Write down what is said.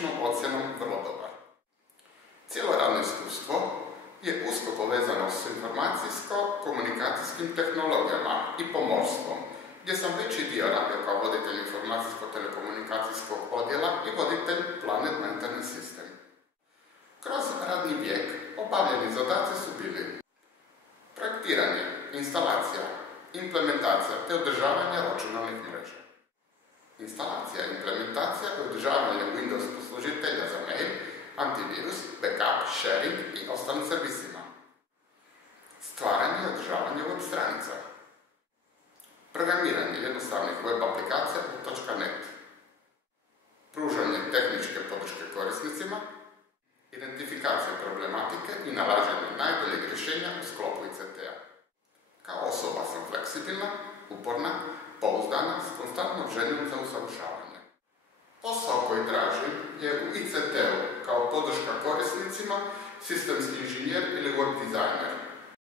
prosječnom ocjenom vrlo dobar. Cijelo radno iskustvo je usko povezano s informacijsko-komunikacijskim tehnologijama i pomorstvom, gdje sam veći dio radio kao voditelj informacijsko-telekomunikacijskog odjela i voditelj Planet Maintenance System. Kroz radni vijek obavljeni zadaci su bili projektiranje, instalacija, implementacija te održavanje računalnih mreža. Instalacija, implementacija i održavanje Windows poslužitelja za mail, antivirus, backup, sharing i ostalim servisima. Stvaranje i održavanje web stranica. Programiranje jednostavnih web aplikacija u .NET. Pružanje tehničke podrške korisnicima. Identifikacija problematike i nalaženje najboljeg rješenja u sklopu ICT-a. Kao osoba sam fleksibilna, uporna, pouzdana, s konstantnom željom za usavršavanje. Posao koji tražim je u ICT-u kao podrška korisnicima, sistemski inženjer ili web dizajner.